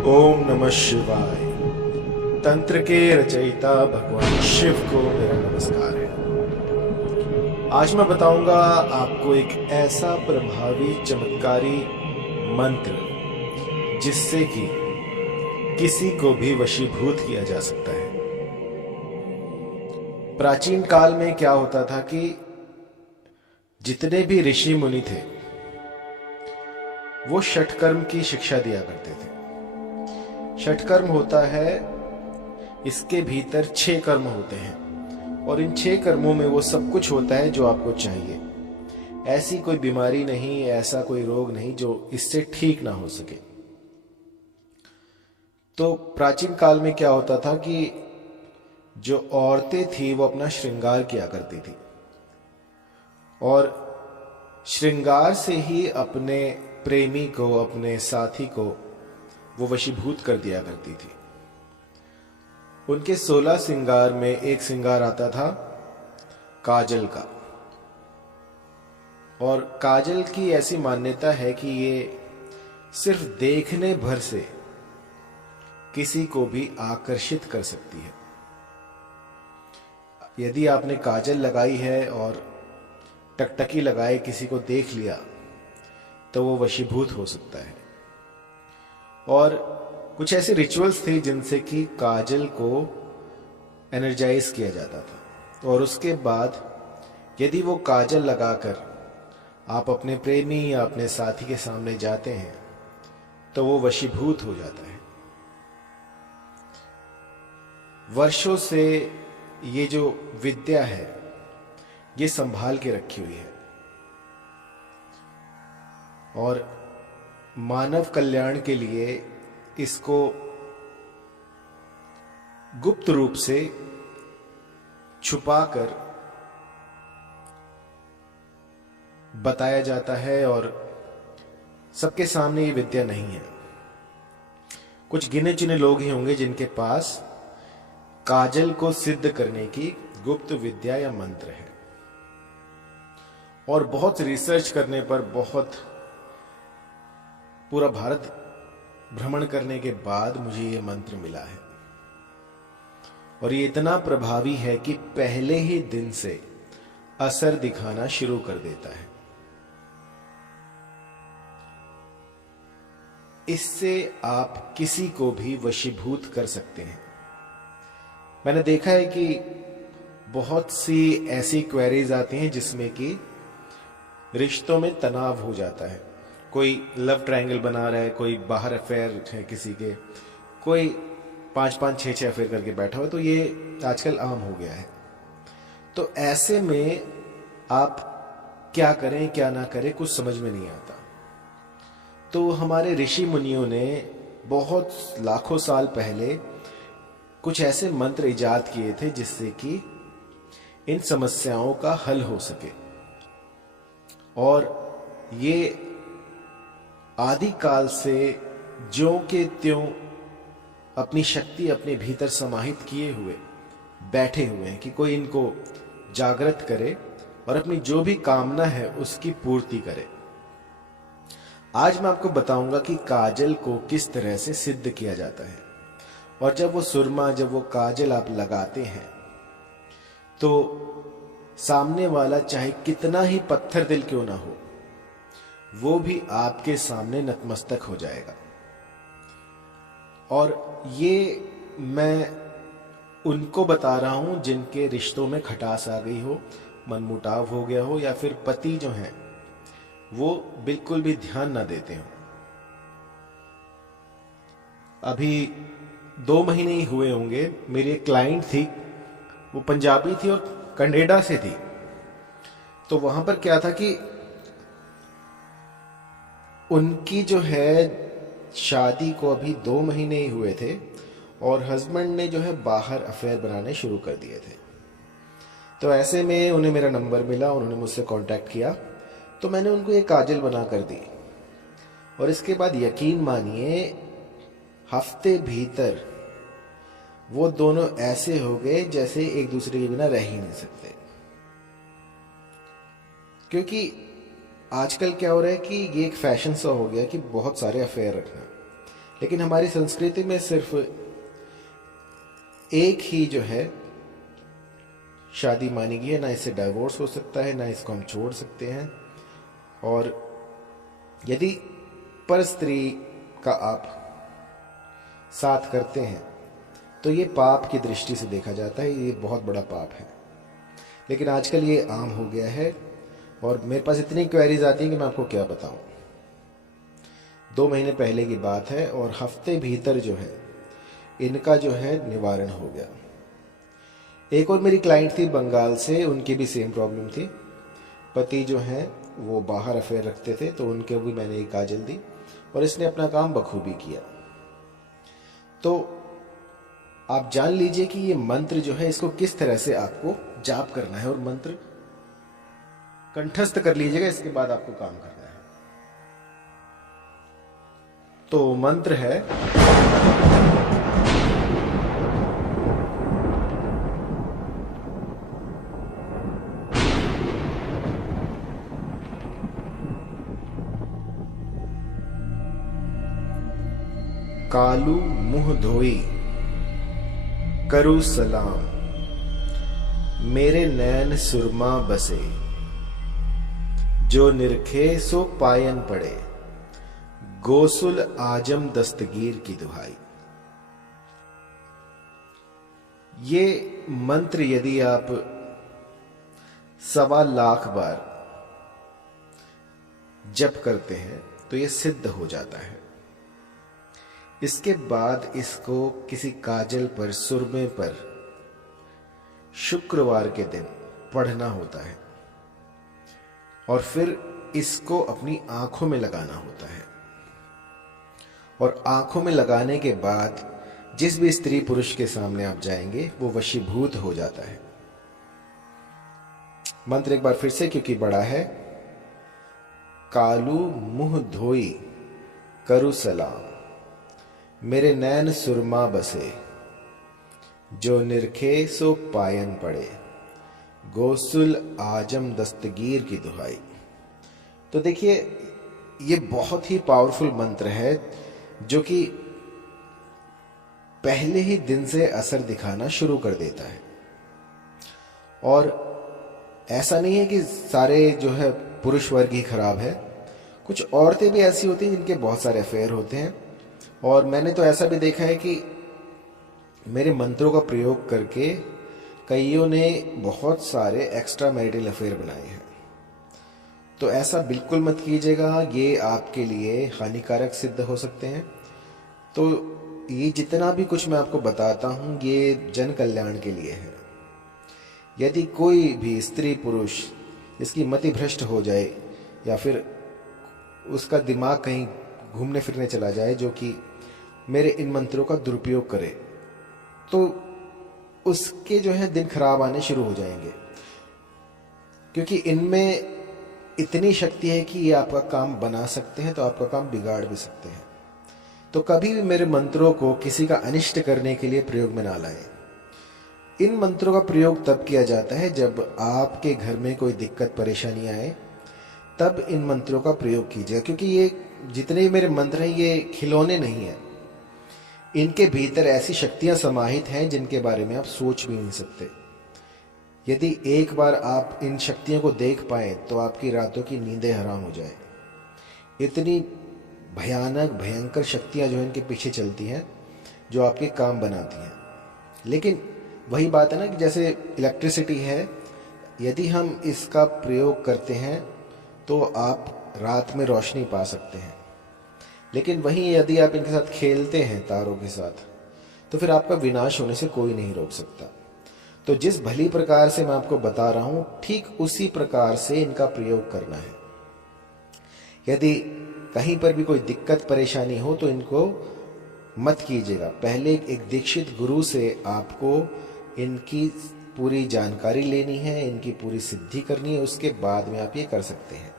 ओम नमः शिवाय। तंत्र के रचयिता भगवान शिव को मेरा नमस्कार है। आज मैं बताऊंगा आपको एक ऐसा प्रभावी चमत्कारी मंत्र जिससे कि किसी को भी वशीभूत किया जा सकता है। प्राचीन काल में क्या होता था कि जितने भी ऋषि मुनि थे वो षटकर्म की शिक्षा दिया करते थे। षटकर्म होता है, इसके भीतर 6 कर्म होते हैं और इन 6 कर्मों में वो सब कुछ होता है जो आपको चाहिए। ऐसी कोई बीमारी नहीं, ऐसा कोई रोग नहीं जो इससे ठीक ना हो सके। तो प्राचीन काल में क्या होता था कि जो औरतें थी वो अपना श्रृंगार किया करती थी और श्रृंगार से ही अपने प्रेमी को, अपने साथी को वो वशीभूत कर दिया करती थी। उनके 16 श्रृंगार में एक श्रृंगार आता था काजल का, और काजल की ऐसी मान्यता है कि ये सिर्फ देखने भर से किसी को भी आकर्षित कर सकती है। यदि आपने काजल लगाई है और टकटकी लगाए किसी को देख लिया तो वो वशीभूत हो सकता है। और कुछ ऐसे रिचुअल्स थे जिनसे कि काजल को एनर्जाइज किया जाता था, और उसके बाद यदि वो काजल लगाकर आप अपने प्रेमी या अपने साथी के सामने जाते हैं तो वो वशीभूत हो जाता है। वर्षों से ये जो विद्या है ये संभाल के रखी हुई है और मानव कल्याण के लिए इसको गुप्त रूप से छुपाकर बताया जाता है और सबके सामने ये विद्या नहीं है। कुछ गिने चुने लोग ही होंगे जिनके पास काजल को सिद्ध करने की गुप्त विद्या या मंत्र है, और बहुत रिसर्च करने पर, बहुत पूरा भारत भ्रमण करने के बाद मुझे ये मंत्र मिला है। और ये इतना प्रभावी है कि पहले ही दिन से असर दिखाना शुरू कर देता है। इससे आप किसी को भी वशीभूत कर सकते हैं। मैंने देखा है कि बहुत सी ऐसी क्वेरीज आती हैं जिसमें कि रिश्तों में तनाव हो जाता है। कोई लव ट्रायंगल बना रहा है, कोई बाहर अफेयर है किसी के, कोई 5-5, 6-6 अफेयर करके बैठा हो, तो ये आजकल आम हो गया है। तो ऐसे में आप क्या करें क्या ना करें कुछ समझ में नहीं आता। तो हमारे ऋषि मुनियों ने बहुत लाखों साल पहले कुछ ऐसे मंत्र इजाद किए थे जिससे कि इन समस्याओं का हल हो सके। और ये आदि काल से ज्यों के त्यों अपनी शक्ति अपने भीतर समाहित किए हुए बैठे हुए हैं कि कोई इनको जागृत करे और अपनी जो भी कामना है उसकी पूर्ति करे। आज मैं आपको बताऊंगा कि काजल को किस तरह से सिद्ध किया जाता है। और जब वो सुरमा, जब वो काजल आप लगाते हैं तो सामने वाला चाहे कितना ही पत्थर दिल क्यों ना हो, वो भी आपके सामने नतमस्तक हो जाएगा। और ये मैं उनको बता रहा हूं जिनके रिश्तों में खटास आ गई हो, मनमुटाव हो गया हो, या फिर पति जो हैं वो बिल्कुल भी ध्यान ना देते हो। अभी 2 महीने ही हुए होंगे, मेरी एक क्लाइंट थी, वो पंजाबी थी और कनेडा से थी। तो वहां पर क्या था कि उनकी जो है शादी को अभी 2 महीने ही हुए थे और हस्बैंड ने जो है बाहर अफेयर बनाने शुरू कर दिए थे। तो ऐसे में उन्हें मेरा नंबर मिला, उन्होंने मुझसे कांटेक्ट किया, तो मैंने उनको एक काजल बना कर दी। और इसके बाद यकीन मानिए हफ्ते भीतर वो दोनों ऐसे हो गए जैसे एक दूसरे के बिना रह ही नहीं सकते। क्योंकि आजकल क्या हो रहा है कि ये एक फैशन सा हो गया कि बहुत सारे अफेयर रखना, लेकिन हमारी संस्कृति में सिर्फ एक ही जो है शादी मानी गई है, ना इससे डाइवोर्स हो सकता है, ना इसको हम छोड़ सकते हैं। और यदि पर स्त्री का आप साथ करते हैं तो ये पाप की दृष्टि से देखा जाता है, ये बहुत बड़ा पाप है। लेकिन आजकल ये आम हो गया है और मेरे पास इतनी क्वेरीज आती हैं कि मैं आपको क्या बताऊं। 2 महीने पहले की बात है और हफ्ते भीतर जो है इनका जो है निवारण हो गया। एक और मेरी क्लाइंट थी बंगाल से, उनकी भी सेम प्रॉब्लम थी। पति जो है वो बाहर अफेयर रखते थे, तो उनके भी मैंने एक काजल दी और इसने अपना काम बखूबी किया। तो आप जान लीजिए कि ये मंत्र जो है इसको किस तरह से आपको जाप करना है और मंत्र कंठस्थ कर लीजिएगा, इसके बाद आपको काम करना है। तो मंत्र है कालू मुंह धोई करू सलाम, मेरे नैन सुरमा बसे, जो निरखे सो पायन पड़े, गोसुल आजम दस्तगीर की दुहाई। ये मंत्र यदि आप 1.25 लाख बार जप करते हैं तो ये सिद्ध हो जाता है। इसके बाद इसको किसी काजल पर, सुरमे पर शुक्रवार के दिन पढ़ना होता है और फिर इसको अपनी आंखों में लगाना होता है। और आंखों में लगाने के बाद जिस भी स्त्री पुरुष के सामने आप जाएंगे वो वशीभूत हो जाता है। मंत्र एक बार फिर से, क्योंकि बड़ा है। कालू मुंह धोई करू सलाम, मेरे नैन सुरमा बसे, जो निरखे सो पायन पड़े, गोसुल आजम दस्तगीर की दुहाई। तो देखिए ये बहुत ही पावरफुल मंत्र है जो कि पहले ही दिन से असर दिखाना शुरू कर देता है। और ऐसा नहीं है कि सारे जो है पुरुष वर्ग ही खराब है, कुछ औरतें भी ऐसी होती हैं जिनके बहुत सारे अफेयर होते हैं। और मैंने तो ऐसा भी देखा है कि मेरे मंत्रों का प्रयोग करके कईयों ने बहुत सारे एक्स्ट्रा मैरिटल अफेयर बनाए हैं। तो ऐसा बिल्कुल मत कीजिएगा, ये आपके लिए हानिकारक सिद्ध हो सकते हैं। तो ये जितना भी कुछ मैं आपको बताता हूँ ये जन कल्याण के लिए है। यदि कोई भी स्त्री पुरुष इसकी मति भ्रष्ट हो जाए या फिर उसका दिमाग कहीं घूमने फिरने चला जाए जो कि मेरे इन मंत्रों का दुरुपयोग करे, तो उसके जो है दिन खराब आने शुरू हो जाएंगे, क्योंकि इनमें इतनी शक्ति है कि ये आपका काम बना सकते हैं तो आपका काम बिगाड़ भी सकते हैं। तो कभी भी मेरे मंत्रों को किसी का अनिष्ट करने के लिए प्रयोग में ना लाएं। इन मंत्रों का प्रयोग तब किया जाता है जब आपके घर में कोई दिक्कत परेशानी आए, तब इन मंत्रों का प्रयोग कीजिए। क्योंकि ये जितने मेरे मंत्र हैं ये खिलौने नहीं हैं, इनके भीतर ऐसी शक्तियां समाहित हैं जिनके बारे में आप सोच भी नहीं सकते। यदि एक बार आप इन शक्तियों को देख पाए तो आपकी रातों की नींदें हराम हो जाए। इतनी भयानक भयंकर शक्तियां जो इनके पीछे चलती हैं, जो आपके काम बनाती हैं। लेकिन वही बात है ना कि जैसे इलेक्ट्रिसिटी है, यदि हम इसका प्रयोग करते हैं तो आप रात में रोशनी पा सकते हैं। लेकिन वहीं यदि आप इनके साथ खेलते हैं तारों के साथ, तो फिर आपका विनाश होने से कोई नहीं रोक सकता। तो जिस भली प्रकार से मैं आपको बता रहा हूं ठीक उसी प्रकार से इनका प्रयोग करना है। यदि कहीं पर भी कोई दिक्कत परेशानी हो तो इनको मत कीजिएगा। पहले एक दीक्षित गुरु से आपको इनकी पूरी जानकारी लेनी है, इनकी पूरी सिद्धि करनी है, उसके बाद में आप ये कर सकते हैं।